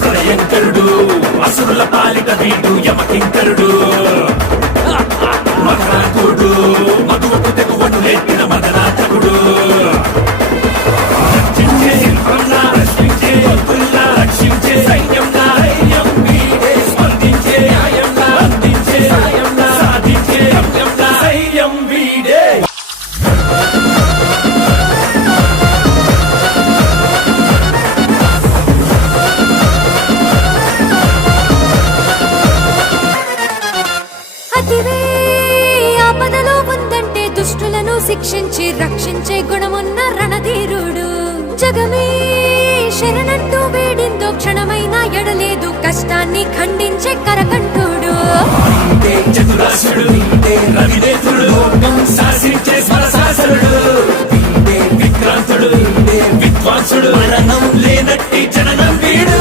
ప్రళయంకరుడు అసురుల పాలిట వీడు యమకింకరుడు మకరాకుడు మధువుకు తెగువను లేపిన మదనాథకుడు రక్షించే శిల్పంలా రక్షించే భక్తుల్లా రక్షించే సైన్యంలా ధైర్యం వీడే స్పందించే న్యాయంలా అందించే సాయంలా సాధించే గమ్యంలా ధైర్యం వీడే ఆపదలో ఉందంటే దుష్టులను శిక్షించి రక్షించే గుణమున్న రణధీరుడు జగమే శరణంటూ వేడిందో క్షణమైన ఎడలేదు కష్టాన్ని ఖండించే కరకంఠుడు చతురాసుడు రవినేతుడు శాసించే స్వరశాసనుడు విక్రాంతుడు విద్వాంసుడు మరణం లేనట్టి జననం వీడు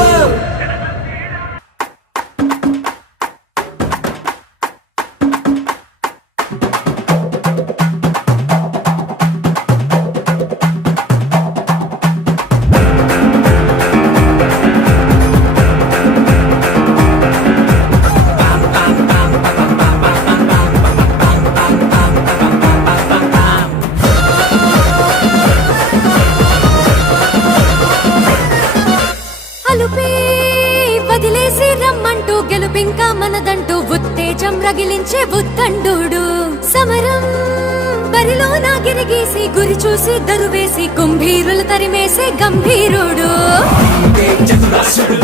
వదిలేసి రమ్మంటూ గెలుపింకా మనదంటూ ఉత్తేజం రగిలించే ఉత్కంఠుడు సమరం బరిలో నాగిరిగేసి గురి చూసి దరువేసి కుంభీరులు తరిమేసే గంభీరుడు చతురాసుడు